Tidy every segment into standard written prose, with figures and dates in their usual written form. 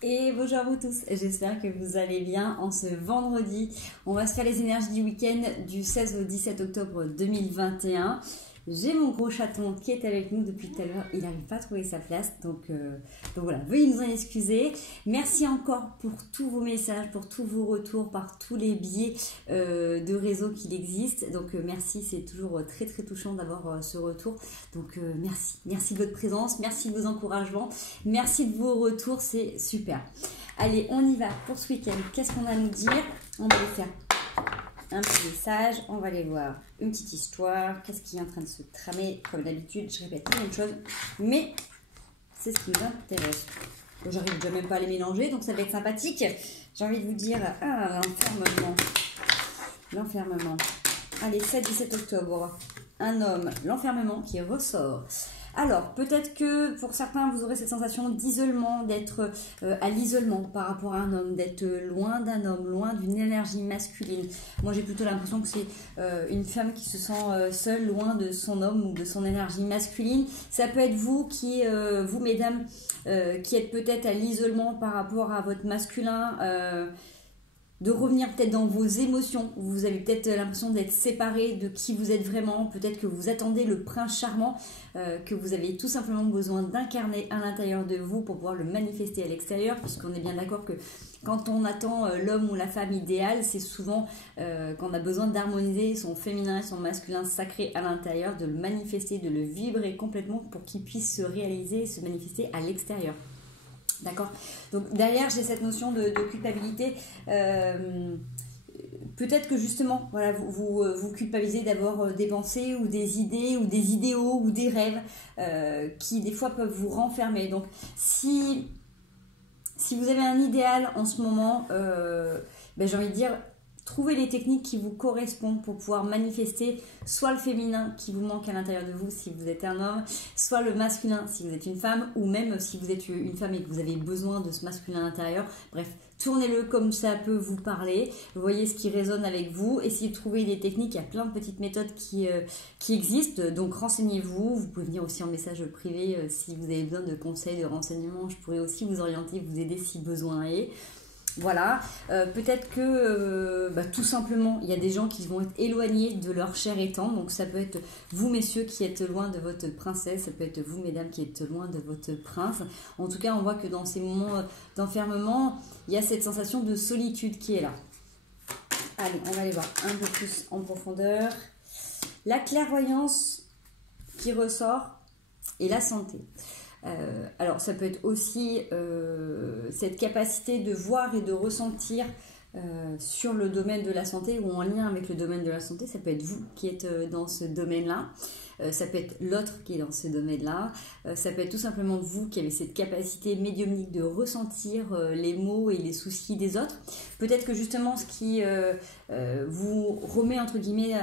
Et bonjour à vous tous, j'espère que vous allez bien en ce vendredi. On va se faire les énergies du week-end du 16 au 17 octobre 2021. J'ai mon gros chaton qui est avec nous depuis tout à l'heure, il n'arrive pas à trouver sa place, donc voilà, veuillez nous en excuser. Merci encore pour tous vos messages, pour tous vos retours, par tous les biais de réseau qu'il existe. Donc merci, c'est toujours très très touchant d'avoir ce retour. Donc merci de votre présence, merci de vos encouragements, merci de vos retours, c'est super. Allez, on y va pour ce week-end. Qu'est-ce qu'on a à nous dire? On va les faire un petit message, on va aller voir une petite histoire, qu'est-ce qui est en train de se tramer, comme d'habitude, je répète la même chose, mais c'est ce qui nous intéresse. J'arrive déjà même pas à les mélanger, donc ça va être sympathique. J'ai envie de vous dire, l'enfermement. Allez, 7-17 octobre, un homme, l'enfermement qui ressort. Alors, peut-être que pour certains, vous aurez cette sensation d'isolement, d'être à l'isolement par rapport à un homme, d'être loin d'un homme, loin d'une énergie masculine. Moi, j'ai plutôt l'impression que c'est une femme qui se sent seule, loin de son homme ou de son énergie masculine. Ça peut être vous vous mesdames, qui êtes peut-être à l'isolement par rapport à votre masculin, de revenir peut-être dans vos émotions. Vous avez peut-être l'impression d'être séparés de qui vous êtes vraiment. Peut-être que vous attendez le prince charmant que vous avez tout simplement besoin d'incarner à l'intérieur de vous pour pouvoir le manifester à l'extérieur, puisqu'on est bien d'accord que quand on attend l'homme ou la femme idéale, c'est souvent qu'on a besoin d'harmoniser son féminin et son masculin sacré à l'intérieur, de le manifester, de le vibrer complètement pour qu'il puisse se réaliser et se manifester à l'extérieur. D'accord. Donc derrière, j'ai cette notion de culpabilité. Peut-être que justement, voilà, vous culpabilisez d'avoir des pensées ou des idées ou des idéaux ou des rêves qui des fois peuvent vous renfermer. Donc si vous avez un idéal en ce moment, j'ai envie de dire, trouvez les techniques qui vous correspondent pour pouvoir manifester soit le féminin qui vous manque à l'intérieur de vous si vous êtes un homme, soit le masculin si vous êtes une femme, ou même si vous êtes une femme et que vous avez besoin de ce masculin à l'intérieur. Bref, tournez-le comme ça peut vous parler, voyez ce qui résonne avec vous, essayez de trouver des techniques, il y a plein de petites méthodes qui existent, donc renseignez-vous, vous pouvez venir aussi en message privé si vous avez besoin de conseils, de renseignements, je pourrais aussi vous orienter, vous aider si besoin est. Voilà, peut-être que tout simplement, il y a des gens qui vont être éloignés de leur chair et tendre. Donc ça peut être vous messieurs qui êtes loin de votre princesse, ça peut être vous mesdames qui êtes loin de votre prince. En tout cas, on voit que dans ces moments d'enfermement, il y a cette sensation de solitude qui est là. Allez, on va aller voir un peu plus en profondeur. La clairvoyance qui ressort et la santé. Alors ça peut être aussi cette capacité de voir et de ressentir sur le domaine de la santé ou en lien avec le domaine de la santé. Ça peut être vous qui êtes dans ce domaine-là, ça peut être l'autre qui est dans ce domaine-là, ça peut être tout simplement vous qui avez cette capacité médiumnique de ressentir les maux et les soucis des autres. Peut-être que justement ce qui vous remet entre guillemets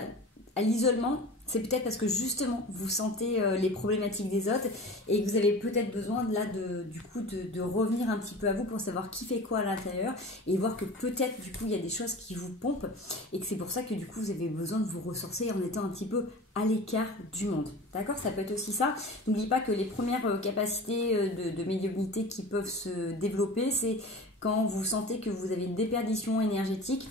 à l'isolement, c'est peut-être parce que justement vous sentez les problématiques des autres et que vous avez peut-être besoin là de revenir un petit peu à vous pour savoir qui fait quoi à l'intérieur et voir que peut-être du coup il y a des choses qui vous pompent et que c'est pour ça que du coup vous avez besoin de vous ressourcer en étant un petit peu à l'écart du monde. D'accord, ça peut être aussi ça. N'oubliez pas que les premières capacités de médiumnité qui peuvent se développer, c'est quand vous sentez que vous avez une déperdition énergétique.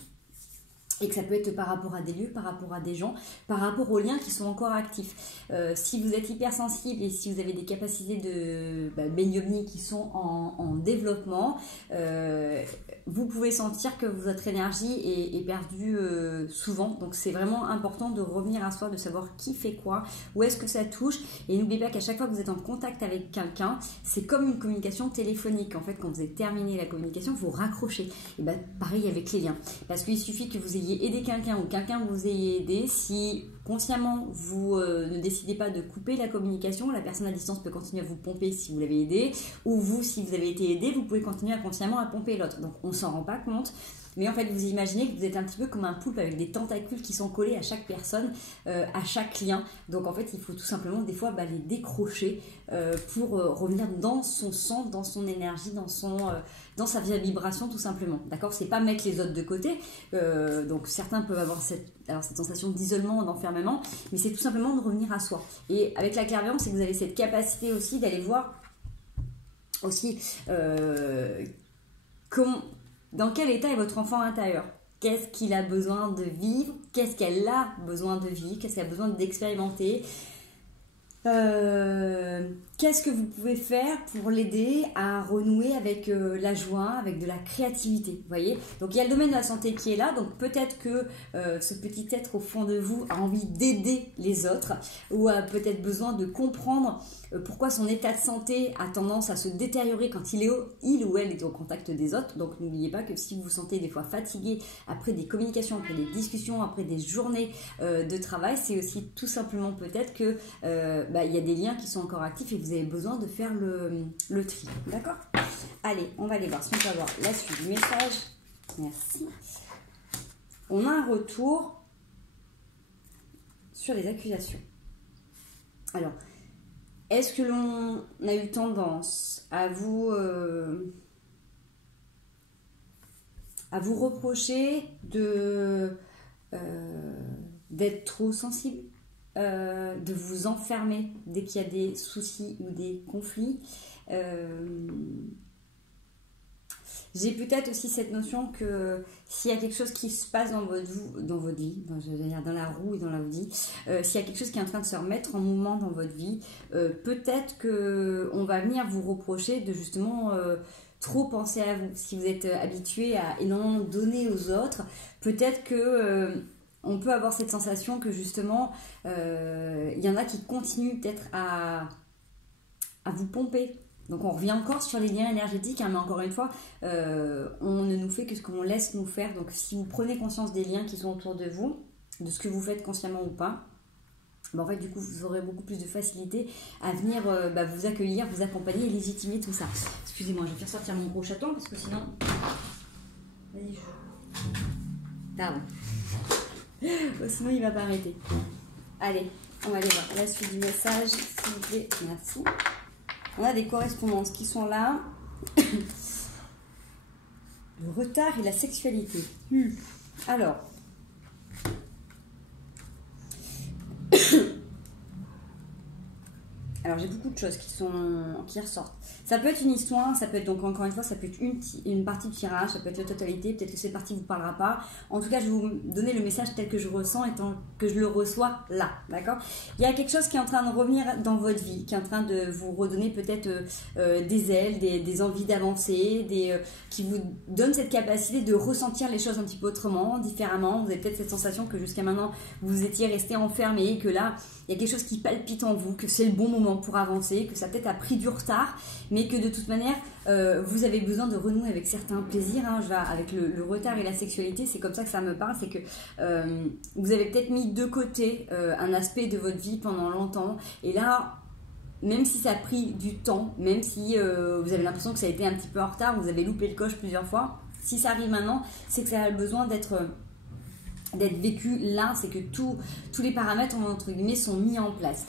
Et que ça peut être par rapport à des lieux, par rapport à des gens, par rapport aux liens qui sont encore actifs. Si vous êtes hypersensible et si vous avez des capacités de médiumnie qui sont en développement, vous pouvez sentir que votre énergie est perdue souvent. Donc c'est vraiment important de revenir à soi, de savoir qui fait quoi, où est-ce que ça touche. Et n'oubliez pas qu'à chaque fois que vous êtes en contact avec quelqu'un, c'est comme une communication téléphonique. En fait, quand vous avez terminé la communication, vous raccrochez. Et pareil avec les liens. Parce qu'il suffit que vous ayez aider quelqu'un ou quelqu'un vous ayez aidé, si consciemment vous ne décidez pas de couper la communication, la personne à distance peut continuer à vous pomper si vous l'avez aidé, ou vous, si vous avez été aidé, vous pouvez continuer à consciemment à pomper l'autre. Donc on s'en rend pas compte, mais en fait vous imaginez que vous êtes un petit peu comme un poulpe avec des tentacules qui sont collés à chaque personne, à chaque lien. Donc en fait il faut tout simplement des fois les décrocher pour revenir dans son centre, dans son énergie, dans sa vibration tout simplement. D'accord, c'est pas mettre les autres de côté. Donc certains peuvent avoir cette sensation d'isolement, d'enfermement, mais c'est tout simplement de revenir à soi. Et avec la clairvoyance, c'est que vous avez cette capacité aussi d'aller voir aussi dans quel état est votre enfant intérieur? Qu'est-ce qu'il a besoin de vivre? Qu'est-ce qu'elle a besoin de vivre? Qu'est-ce qu'elle a besoin d'expérimenter? Qu'est-ce que vous pouvez faire pour l'aider à renouer avec la joie, avec de la créativité, vous voyez? Donc il y a le domaine de la santé qui est là, donc peut-être que ce petit être au fond de vous a envie d'aider les autres ou a peut-être besoin de comprendre pourquoi son état de santé a tendance à se détériorer quand il ou elle est au contact des autres. Donc n'oubliez pas que si vous vous sentez des fois fatigué après des communications, après des discussions, après des journées de travail, c'est aussi tout simplement peut-être que il y a des liens qui sont encore actifs et vous avez besoin de faire le tri. D'accord? Allez, on va aller voir si on peut avoir la suite du message. Merci. On a un retour sur les accusations. Alors, est-ce que l'on a eu tendance à vous reprocher d'être trop sensible, de vous enfermer dès qu'il y a des soucis ou des conflits? J'ai peut-être aussi cette notion que s'il y a quelque chose qui se passe dans votre vie, dans la roue et dans la vie, s'il y a quelque chose qui est en train de se remettre en mouvement dans votre vie, peut-être qu'on va venir vous reprocher de justement trop penser à vous. Si vous êtes habitué à énormément donner aux autres, peut-être que on peut avoir cette sensation que justement il y en a qui continuent peut-être à vous pomper. Donc on revient encore sur les liens énergétiques, hein, mais encore une fois, on ne nous fait que ce qu'on laisse nous faire. Donc si vous prenez conscience des liens qui sont autour de vous, de ce que vous faites consciemment ou pas, en fait du coup vous aurez beaucoup plus de facilité à venir vous accueillir, vous accompagner et légitimer tout ça. Excusez-moi, je vais faire sortir mon gros chaton parce que sinon... Vas-y, pardon. Sinon il va pas arrêter. Allez, on va aller voir la suite du message, s'il vous plaît. Merci. On a des correspondances qui sont là. Le retard et la sexualité. Alors. Alors j'ai beaucoup de choses qui ressortent. Ça peut être une histoire, ça peut être donc encore une fois, ça peut être une partie du tirage, ça peut être la totalité, peut-être que cette partie ne vous parlera pas. En tout cas, je vais vous donner le message tel que je ressens et tel que je le reçois là, d'accord? Il y a quelque chose qui est en train de revenir dans votre vie, qui est en train de vous redonner peut-être des ailes, des envies d'avancer, qui vous donne cette capacité de ressentir les choses un petit peu autrement, différemment. Vous avez peut-être cette sensation que jusqu'à maintenant, vous étiez resté enfermé, que là, il y a quelque chose qui palpite en vous, que c'est le bon moment pour avancer, que ça peut-être a pris du retard, mais que de toute manière, vous avez besoin de renouer avec certains plaisirs. Hein. Avec le retard et la sexualité, c'est comme ça que ça me parle, c'est que vous avez peut-être mis de côté un aspect de votre vie pendant longtemps, et là, même si ça a pris du temps, même si vous avez l'impression que ça a été un petit peu en retard, vous avez loupé le coche plusieurs fois, si ça arrive maintenant, c'est que ça a besoin d'être vécu là, c'est que tous les paramètres entre guillemets sont mis en place.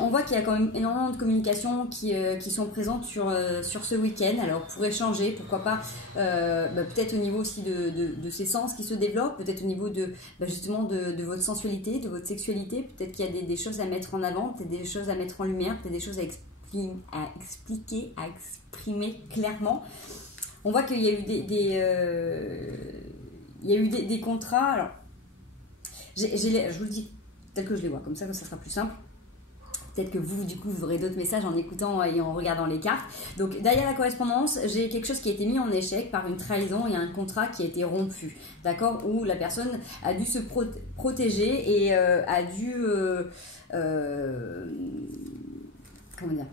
On voit qu'il y a quand même énormément de communications qui sont présentes sur ce week-end. Alors pour échanger, pourquoi pas, peut-être au niveau aussi de ces sens qui se développent, peut-être au niveau justement de votre sensualité, de votre sexualité, peut-être qu'il y a des choses à mettre en avant, peut-être des choses à mettre en lumière, peut-être des choses à expliquer, à exprimer clairement. On voit qu'il y a eu des contrats. Alors, je vous le dis tel que je les vois, comme ça sera plus simple. Peut-être que vous, du coup, vous aurez d'autres messages en écoutant et en regardant les cartes. Donc, derrière la correspondance, j'ai quelque chose qui a été mis en échec par une trahison et un contrat qui a été rompu, d'accord? Où la personne a dû se protéger et a dû... comment dire?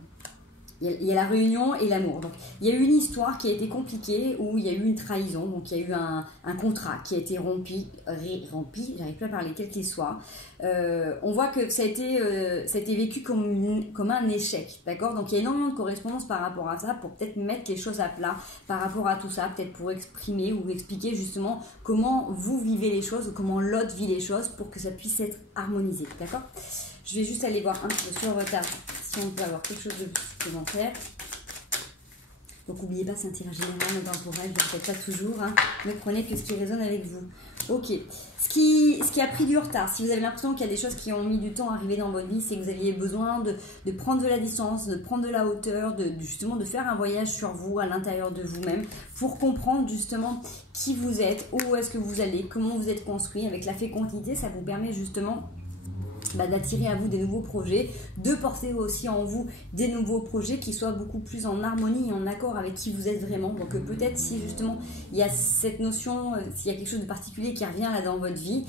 Il y a la réunion et l'amour. Donc, il y a eu une histoire qui a été compliquée où il y a eu une trahison. Donc, il y a eu un contrat qui a été rompu, j'arrive plus à parler, quel qu'il soit. On voit que ça a été vécu comme un échec, d'accord? Donc, il y a énormément de correspondance par rapport à ça pour peut-être mettre les choses à plat par rapport à tout ça, peut-être pour exprimer ou expliquer justement comment vous vivez les choses ou comment l'autre vit les choses pour que ça puisse être harmonisé, d'accord? Je vais juste aller voir un petit peu sur le retard si on peut avoir quelque chose de supplémentaire. Donc n'oubliez pas, c'est un tirage général, mais dans le courage, je ne le fais pas toujours. Hein. Ne prenez que ce qui résonne avec vous. Ok. Ce qui a pris du retard, si vous avez l'impression qu'il y a des choses qui ont mis du temps à arriver dans votre vie, c'est que vous aviez besoin de prendre de la distance, de prendre de la hauteur, justement de faire un voyage sur vous, à l'intérieur de vous-même, pour comprendre justement qui vous êtes, où est-ce que vous allez, comment vous êtes construit. Avec la fécondité, ça vous permet justement d'attirer à vous des nouveaux projets, de porter aussi en vous des nouveaux projets qui soient beaucoup plus en harmonie et en accord avec qui vous êtes vraiment. Donc peut-être si justement il y a cette notion, s'il y a quelque chose de particulier qui revient là dans votre vie,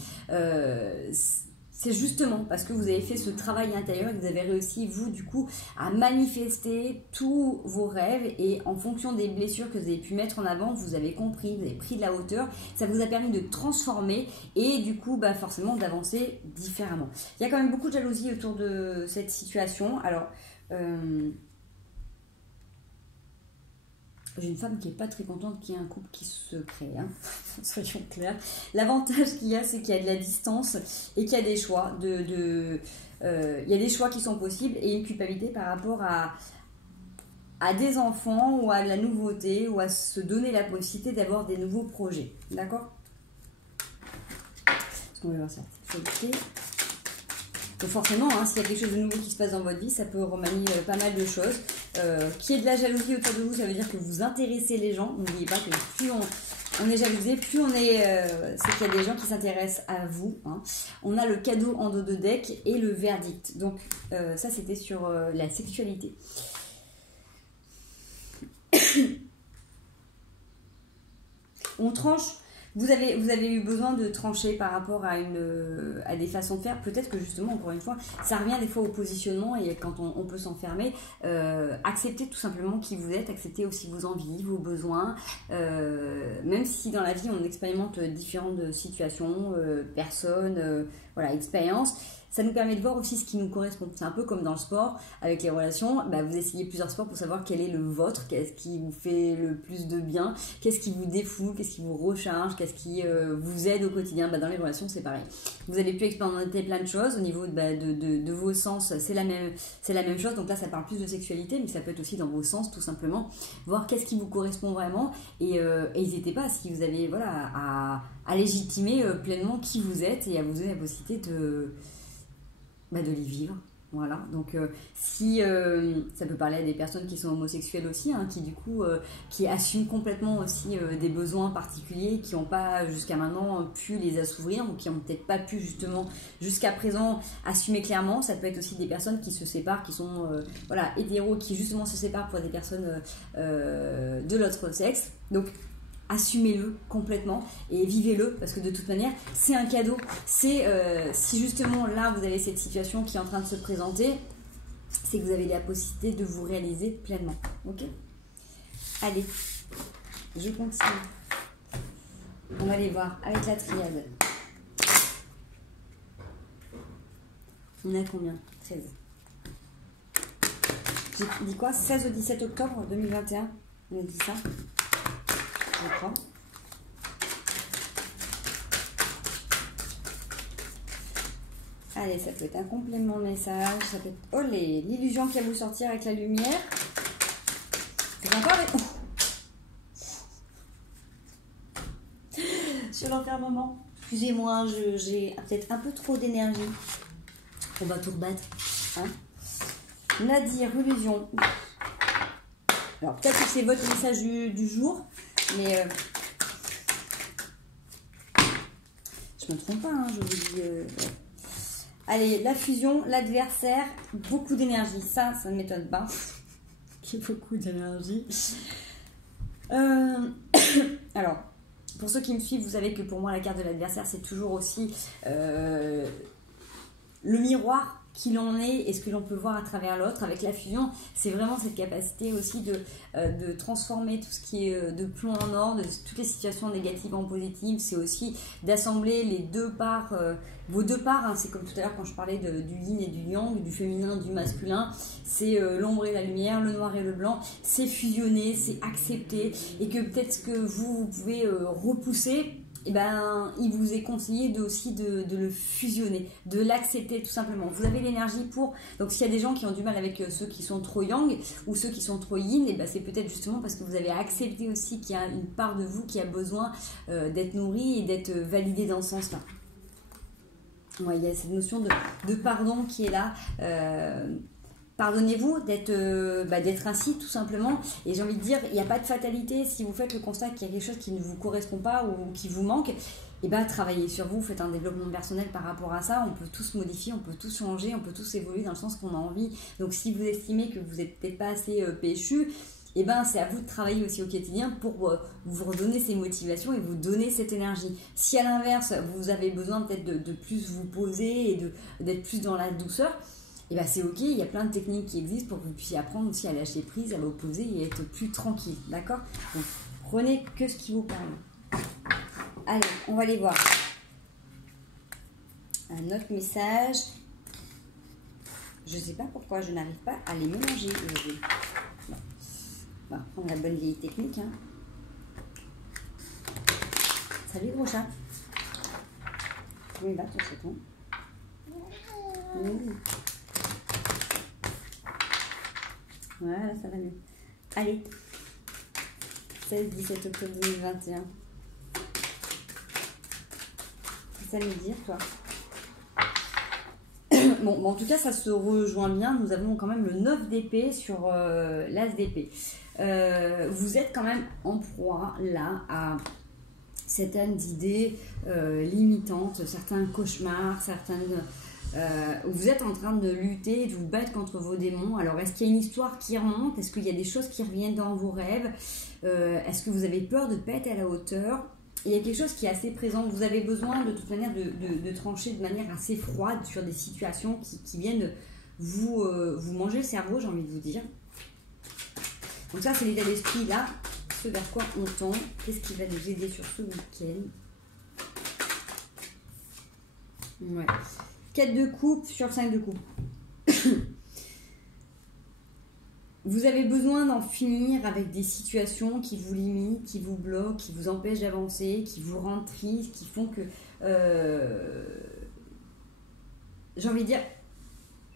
c'est justement parce que vous avez fait ce travail intérieur et que vous avez réussi, vous, du coup, à manifester tous vos rêves, et en fonction des blessures que vous avez pu mettre en avant, vous avez compris, vous avez pris de la hauteur, ça vous a permis de transformer et du coup, forcément, d'avancer différemment. Il y a quand même beaucoup de jalousie autour de cette situation. Alors, j'ai une femme qui n'est pas très contente qu'il y ait un couple qui se crée, hein. Soyons clairs. L'avantage qu'il y a, c'est qu'il y a de la distance et qu'il y a des choix. Il y a des choix qui sont possibles et une culpabilité par rapport à des enfants ou à la nouveauté ou à se donner la possibilité d'avoir des nouveaux projets. D'accord? Est-ce qu'on va voir ça? Donc forcément, hein, s'il y a quelque chose de nouveau qui se passe dans votre vie, ça peut remanier pas mal de choses. Qu'il y ait de la jalousie autour de vous, ça veut dire que vous intéressez les gens. N'oubliez pas que plus on est jalousé, plus on est... c'est qu'il y a des gens qui s'intéressent à vous. Hein. On a le cadeau en dos de deck et le verdict. Donc ça, c'était sur la sexualité. On tranche. Vous avez eu besoin de trancher par rapport à des façons de faire. Peut-être que justement, encore une fois, ça revient des fois au positionnement, et quand on peut s'enfermer, acceptez tout simplement qui vous êtes, acceptez aussi vos envies, vos besoins, même si dans la vie on expérimente différentes situations, personnes, voilà, expériences. Ça nous permet de voir aussi ce qui nous correspond. C'est un peu comme dans le sport, avec les relations, vous essayez plusieurs sports pour savoir quel est le vôtre, qu'est-ce qui vous fait le plus de bien, qu'est-ce qui vous défoule, qu'est-ce qui vous recharge, qu'est-ce qui vous aide au quotidien. Dans les relations, c'est pareil. Vous avez pu expérimenter plein de choses au niveau de vos sens, c'est la même chose. Donc là, ça parle plus de sexualité, mais ça peut être aussi dans vos sens, tout simplement. Voir qu'est-ce qui vous correspond vraiment, et n'hésitez pas, si vous avez à légitimer pleinement qui vous êtes et à vous donner la possibilité de les vivre. Voilà, donc si ça peut parler à des personnes qui sont homosexuelles aussi, hein, qui du coup qui assument complètement aussi des besoins particuliers, qui n'ont pas jusqu'à maintenant pu les assouvir, ou qui n'ont peut-être pas pu justement jusqu'à présent assumer clairement. Ça peut être aussi des personnes qui se séparent, qui sont hétéros, qui justement se séparent pour des personnes de l'autre sexe. Donc assumez-le complètement et vivez-le, parce que de toute manière c'est un cadeau. C'est si justement là vous avez cette situation qui est en train de se présenter, c'est que vous avez la possibilité de vous réaliser pleinement. Ok, allez, je continue. On va aller voir avec la triade. On a combien? 13. J'ai dit quoi? 16 au 17 octobre 2021. On a dit ça, je crois. Allez, ça peut être un complément message, ça peut être... Oh, l'illusion qui va vous sortir avec la lumière. C'est encore sur l'enfermement. Excusez-moi, j'ai peut-être un peu trop d'énergie. On va tout rebattre. Hein, Nadir, illusion. Alors, peut-être que c'est votre message du jour, mais je me trompe pas, hein, je vous dis... Allez, la fusion, l'adversaire, beaucoup d'énergie. Ça ne m'étonne pas. Qu'il y ait beaucoup d'énergie. Alors, pour ceux qui me suivent, vous savez que pour moi, la carte de l'adversaire, c'est toujours aussi le miroir qu'il en est et ce que l'on peut voir à travers l'autre. Avec la fusion, c'est vraiment cette capacité aussi de transformer tout ce qui est de plomb en or, de toutes les situations négatives en positives. C'est aussi d'assembler les deux parts, vos deux parts, hein. C'est comme tout à l'heure quand je parlais du yin et du yang, du féminin, du masculin. C'est l'ombre et la lumière, le noir et le blanc. C'est fusionner, c'est accepter, et que peut-être que vous pouvez repousser eh ben, il vous est conseillé aussi de le fusionner, de l'accepter tout simplement. Vous avez l'énergie pour... Donc s'il y a des gens qui ont du mal avec ceux qui sont trop yang ou ceux qui sont trop yin, eh ben, c'est peut-être justement parce que vous avez accepté aussi qu'il y a une part de vous qui a besoin d'être nourrie et d'être validée dans ce sens-là. Ouais, il y a cette notion de pardon qui est là. Pardonnez-vous d'être ainsi tout simplement, et j'ai envie de dire, il n'y a pas de fatalité. Si vous faites le constat qu'il y a quelque chose qui ne vous correspond pas ou qui vous manque, et travaillez sur vous, faites un développement personnel par rapport à ça. On peut tous modifier, on peut tous changer, on peut tous évoluer dans le sens qu'on a envie. Donc si vous estimez que vous n'êtes peut-être pas assez péchu, c'est à vous de travailler aussi au quotidien pour vous redonner ces motivations et vous donner cette énergie. Si à l'inverse, vous avez besoin peut-être de plus vous poser et d'être plus dans la douceur, c'est ok, il y a plein de techniques qui existent pour que vous puissiez apprendre aussi à lâcher prise, à vous poser et être plus tranquille, d'accord? Donc prenez que ce qui vous parle. Allez, on va aller voir un autre message. Je ne sais pas pourquoi je n'arrive pas à les mélanger aujourd'hui. Bon. On va prendre la bonne vieille technique. Hein. Salut gros chat. Comment il va ton chaton? Voilà, ça va mieux. Allez. 16-17 octobre 2021. C'est ça me dire, toi. Bon, en tout cas, ça se rejoint bien. Nous avons quand même le 9 d'épée sur l'as d'épée. Vous êtes quand même en proie, là, à certaines idées limitantes, certains cauchemars, certaines... vous êtes en train de lutter, de vous battre contre vos démons. Alors, est-ce qu'il y a une histoire qui remonte? Est-ce qu'il y a des choses qui reviennent dans vos rêves? Est-ce que vous avez peur de ne pas être à la hauteur? Il y a quelque chose qui est assez présent. Vous avez besoin de toute manière de trancher de manière assez froide sur des situations qui viennent vous manger le cerveau, j'ai envie de vous dire. Donc ça, c'est l'état d'esprit là, ce vers quoi on tend. Qu'est-ce qui va nous aider sur ce week-end? Ouais. 4 de coupe sur 5 de coupe. Vous avez besoin d'en finir avec des situations qui vous limitent, qui vous bloquent, qui vous empêchent d'avancer, qui vous rendent triste, qui font que... j'ai envie de dire...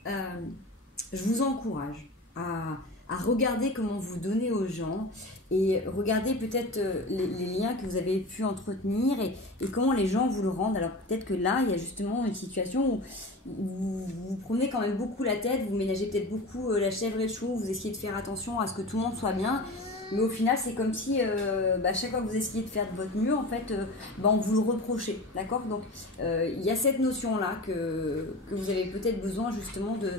je vous encourage à regarder comment vous donnez aux gens et regarder peut-être les liens que vous avez pu entretenir et comment les gens vous le rendent. Alors peut-être que là, il y a justement une situation où vous prenez quand même beaucoup la tête, vous ménagez peut-être beaucoup la chèvre et le chou, vous essayez de faire attention à ce que tout le monde soit bien, mais au final, c'est comme si chaque fois que vous essayez de faire de votre mieux, en fait, on vous le reprochez, d'accord? Donc, il y a cette notion-là que vous avez peut-être besoin justement de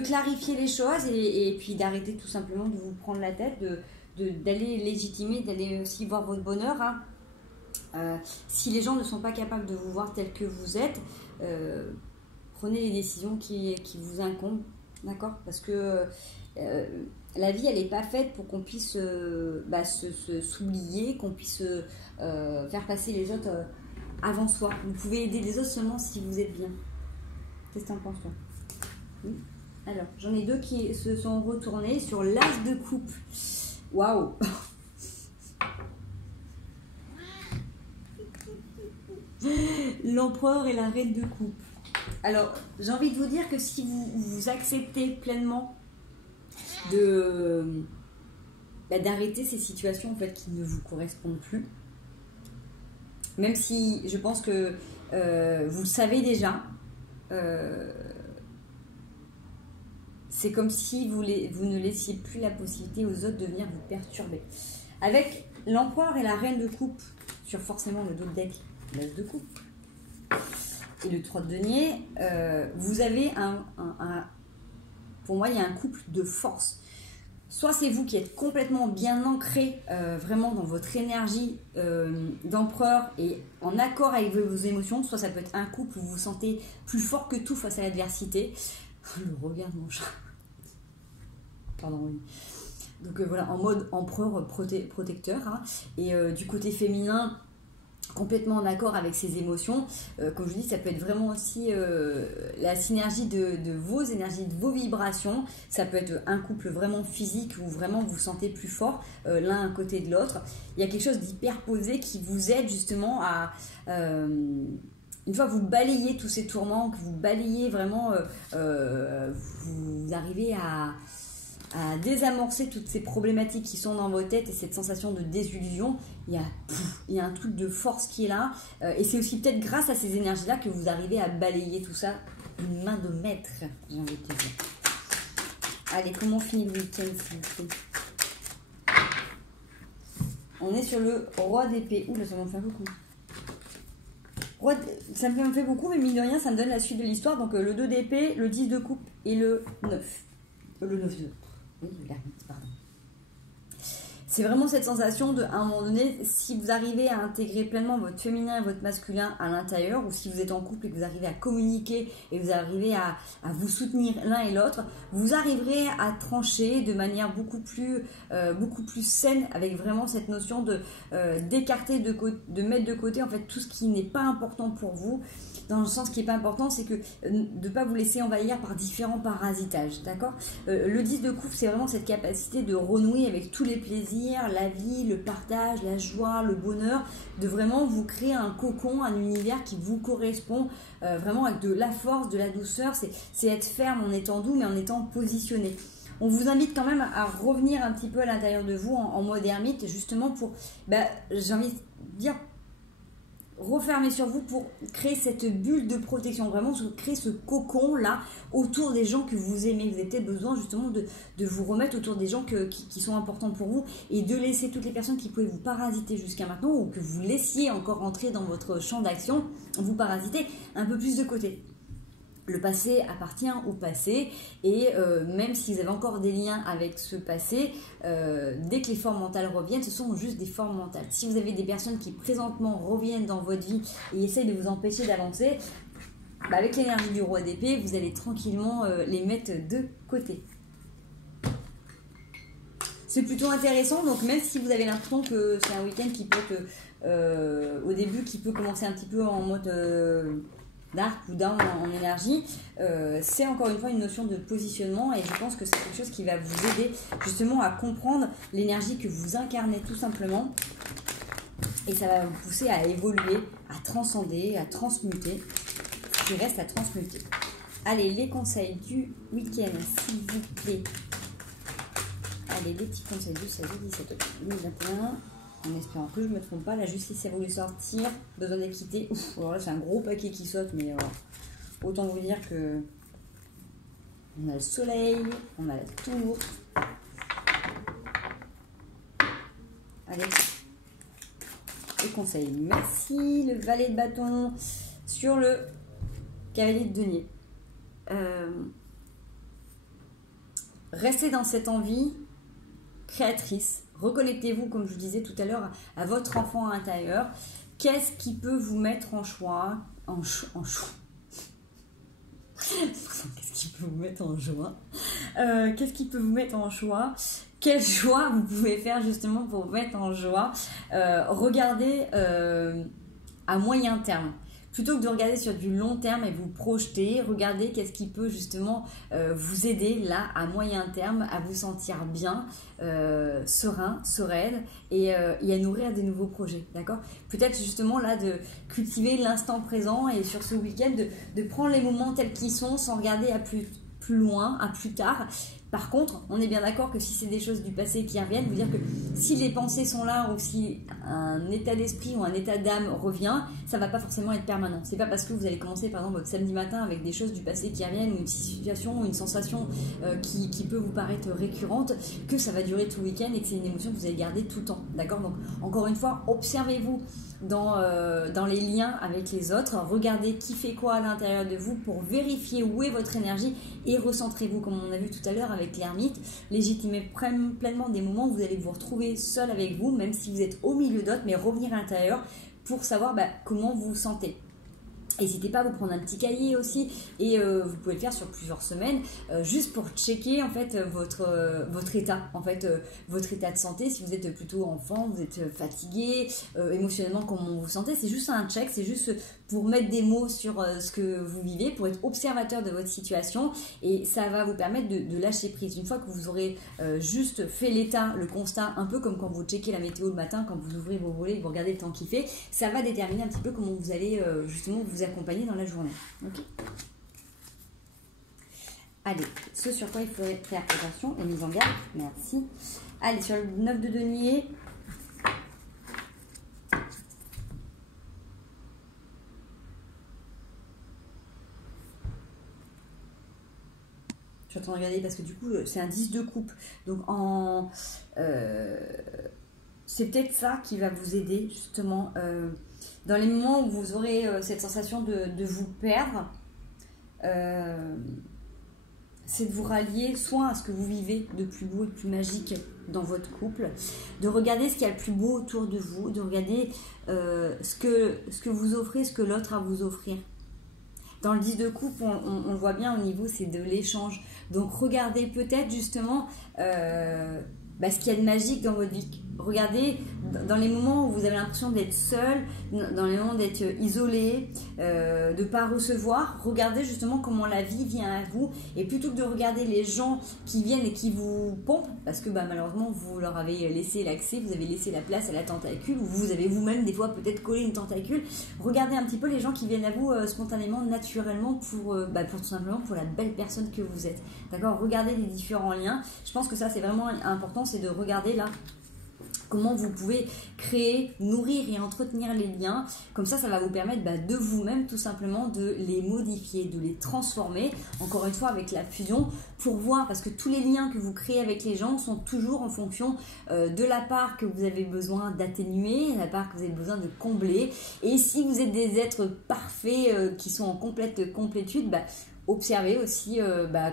clarifier les choses et puis d'arrêter tout simplement de vous prendre la tête, d'aller légitimer, d'aller aussi voir votre bonheur. Hein. Si les gens ne sont pas capables de vous voir tel que vous êtes, prenez les décisions qui vous incombent, d'accord? Parce que la vie, elle n'est pas faite pour qu'on puisse s'oublier, qu'on puisse faire passer les autres avant soi. Vous pouvez aider les autres seulement si vous êtes bien. Qu'est-ce que tu en penses, toi? Oui. Alors, j'en ai 2 qui se sont retournés sur l'as de coupe. Waouh! L'empereur et la reine de coupe. Alors, j'ai envie de vous dire que si vous acceptez pleinement d'arrêter ces situations en fait, qui ne vous correspondent plus, même si je pense que vous le savez déjà, c'est comme si vous ne laissiez plus la possibilité aux autres de venir vous perturber. Avec l'empereur et la reine de coupe sur forcément le dos de deck, l'as de coupe et le 3 de denier, vous avez pour moi, il y a un couple de force. Soit c'est vous qui êtes complètement bien ancré vraiment dans votre énergie d'empereur et en accord avec vos émotions, soit ça peut être un couple où vous vous sentez plus fort que tout face à l'adversité. Le regard de mon chat. Pardon, oui. Donc voilà, en mode empereur protecteur. Hein. Et du côté féminin, complètement en accord avec ses émotions. Comme je vous dis, ça peut être vraiment aussi la synergie de vos énergies, de vos vibrations. Ça peut être un couple vraiment physique où vraiment vous vous sentez plus fort l'un à côté de l'autre. Il y a quelque chose d'hyper posé qui vous aide justement à... une fois que vous balayez tous ces tourments, que vous balayez vraiment, vous arrivez à désamorcer toutes ces problématiques qui sont dans vos têtes et cette sensation de désillusion, il y a un truc de force qui est là. Et c'est aussi peut-être grâce à ces énergies-là que vous arrivez à balayer tout ça d'une main de maître, j'ai envie de te dire. Allez, comment on finit le week-end, s'il vous plaît? On est sur le roi d'épée. Ouh, là, ça m'en fait beaucoup. Ça me fait beaucoup, mais mine de rien, ça me donne la suite de l'histoire. Donc, le 2 d'épée, le 10 de coupe et le 9. Le 9 de... Oui, l'ermite, pardon. C'est vraiment cette sensation de, à un moment donné, si vous arrivez à intégrer pleinement votre féminin et votre masculin à l'intérieur, ou si vous êtes en couple et que vous arrivez à communiquer et vous arrivez à vous soutenir l'un et l'autre, vous arriverez à trancher de manière beaucoup plus saine, avec vraiment cette notion d'écarter, de mettre de côté en fait tout ce qui n'est pas important pour vous. Dans le sens qui n'est pas important, c'est que de ne pas vous laisser envahir par différents parasitages, d'accord? Le 10 de coupe, c'est vraiment cette capacité de renouer avec tous les plaisirs, la vie, le partage, la joie, le bonheur, de vraiment vous créer un cocon, un univers qui vous correspond, vraiment avec de la force, de la douceur. C'est être ferme en étant doux, mais en étant positionné. On vous invite quand même à revenir un petit peu à l'intérieur de vous en mode ermite, justement pour, j'ai envie de dire, refermer sur vous pour créer cette bulle de protection, vraiment créer ce cocon là autour des gens que vous aimez. Vous avez peut-être besoin justement de vous remettre autour des gens qui sont importants pour vous et de laisser toutes les personnes qui pouvaient vous parasiter jusqu'à maintenant ou que vous laissiez encore entrer dans votre champ d'action, vous parasiter un peu plus de côté. Le passé appartient au passé et même si vous avez encore des liens avec ce passé, dès que les formes mentales reviennent, ce sont juste des formes mentales. Si vous avez des personnes qui présentement reviennent dans votre vie et essayent de vous empêcher d'avancer, avec l'énergie du roi d'épée, vous allez tranquillement les mettre de côté. C'est plutôt intéressant, donc même si vous avez l'impression que c'est un week-end qui peut être au début, qui peut commencer un petit peu en mode... dark ou down en énergie, c'est encore une fois une notion de positionnement et je pense que c'est quelque chose qui va vous aider justement à comprendre l'énergie que vous incarnez tout simplement et ça va vous pousser à évoluer, à transcender, à transmuter ce qui reste à transmuter. Allez, les conseils du week-end s'il vous plaît. Allez, les petits conseils du 16 au 17 octobre 2021. En espérant que je ne me trompe pas, la justice a voulu sortir, besoin d'équité. Ouf, alors là c'est un gros paquet qui saute, mais autant vous dire que on a le soleil, on a la tour. Allez, les conseils. Merci, le valet de bâton sur le cavalier de denier. Restez dans cette envie créatrice. Reconnectez-vous, comme je vous disais tout à l'heure, à votre enfant intérieur. Qu'est-ce qui peut vous mettre en joie? Qu'est-ce qui peut vous mettre en joie? Qu'est-ce qui peut vous mettre en joie? Quelle joie vous pouvez faire justement pour vous mettre en joie? Regardez à moyen terme. Plutôt que de regarder sur du long terme et vous projeter, regardez qu'est-ce qui peut justement vous aider là à moyen terme à vous sentir bien, serein, sereine et à nourrir des nouveaux projets, d'accord? Peut-être justement là de cultiver l'instant présent et sur ce week-end de prendre les moments tels qu'ils sont sans regarder à plus loin, à plus tard. Par contre, on est bien d'accord que si c'est des choses du passé qui reviennent, vous dire que si les pensées sont là ou si un état d'esprit ou un état d'âme revient, ça va pas forcément être permanent. C'est pas parce que vous allez commencer par exemple votre samedi matin avec des choses du passé qui reviennent ou une situation ou une sensation qui peut vous paraître récurrente que ça va durer tout le week-end et que c'est une émotion que vous allez garder tout le temps. D'accord? Donc encore une fois, observez-vous dans les liens avec les autres, regardez qui fait quoi à l'intérieur de vous pour vérifier où est votre énergie et recentrez-vous comme on a vu tout à l'heure avec l'ermite, légitimez pleinement des moments où vous allez vous retrouver seul avec vous, même si vous êtes au milieu d'autres, mais revenir à l'intérieur pour savoir comment vous vous sentez. N'hésitez pas à vous prendre un petit cahier aussi et vous pouvez le faire sur plusieurs semaines juste pour checker en fait votre état, en fait votre état de santé. Si vous êtes plutôt enfant, vous êtes fatigué, émotionnellement comment vous vous sentez, c'est juste un check, c'est juste pour mettre des mots sur ce que vous vivez, pour être observateur de votre situation et ça va vous permettre de lâcher prise. Une fois que vous aurez juste fait l'état, le constat, un peu comme quand vous checkez la météo le matin, quand vous ouvrez vos volets et vous regardez le temps qu'il fait, ça va déterminer un petit peu comment vous allez justement vous accompagner dans la journée. Ok. Allez, ce sur quoi il faudrait faire attention, les mises en garde, merci. Allez, sur le 9 de denier. Je suis en train de regarder parce que du coup, c'est un 10 de coupe. Donc, c'est peut-être ça qui va vous aider justement dans les moments où vous aurez cette sensation de vous perdre. C'est de vous rallier soit à ce que vous vivez de plus beau et de plus magique dans votre couple, de regarder ce qu'il y a le plus beau autour de vous, de regarder ce que vous offrez, ce que l'autre a à vous offrir. Dans le 10 de coupe, on le voit bien au niveau, c'est de l'échange. Donc regardez peut-être justement ce qu'il y a de magique dans votre vie. Regardez dans les moments où vous avez l'impression d'être seul, dans les moments d'être isolé, de ne pas recevoir, regardez justement comment la vie vient à vous. Et plutôt que de regarder les gens qui viennent et qui vous pompent, parce que malheureusement vous leur avez laissé l'accès, vous avez laissé la place à la tentacule, ou vous avez vous-même des fois peut-être collé une tentacule, regardez un petit peu les gens qui viennent à vous spontanément, naturellement, pour tout simplement pour la belle personne que vous êtes. D'accord ? Regardez les différents liens. Je pense que ça c'est vraiment important, c'est de regarder là comment vous pouvez créer, nourrir et entretenir les liens. Comme ça, ça va vous permettre de vous-même tout simplement de les modifier, de les transformer, encore une fois avec la fusion, pour voir, parce que tous les liens que vous créez avec les gens sont toujours en fonction de la part que vous avez besoin d'atténuer, de la part que vous avez besoin de combler. Et si vous êtes des êtres parfaits qui sont en complète complétude, observez aussi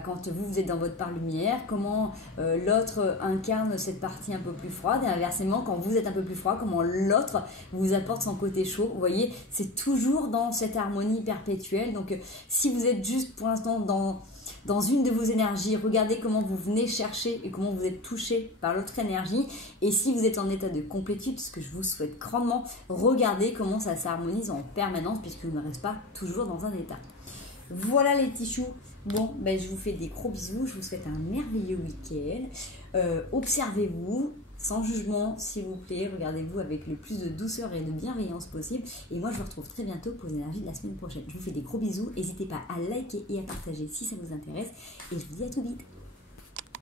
quand vous êtes dans votre part lumière, comment l'autre incarne cette partie un peu plus froide, et inversement quand vous êtes un peu plus froid, comment l'autre vous apporte son côté chaud. Vous voyez, c'est toujours dans cette harmonie perpétuelle. Donc si vous êtes juste pour l'instant dans une de vos énergies, regardez comment vous venez chercher et comment vous êtes touché par l'autre énergie. Et si vous êtes en état de complétude, ce que je vous souhaite grandement, regardez comment ça s'harmonise en permanence, puisqu'il ne reste pas toujours dans un état. Voilà les petits choux. Bon, je vous fais des gros bisous. Je vous souhaite un merveilleux week-end. Observez-vous sans jugement, s'il vous plaît. Regardez-vous avec le plus de douceur et de bienveillance possible. Et moi, je vous retrouve très bientôt pour les énergies de la semaine prochaine. Je vous fais des gros bisous. N'hésitez pas à liker et à partager si ça vous intéresse. Et je vous dis à tout vite.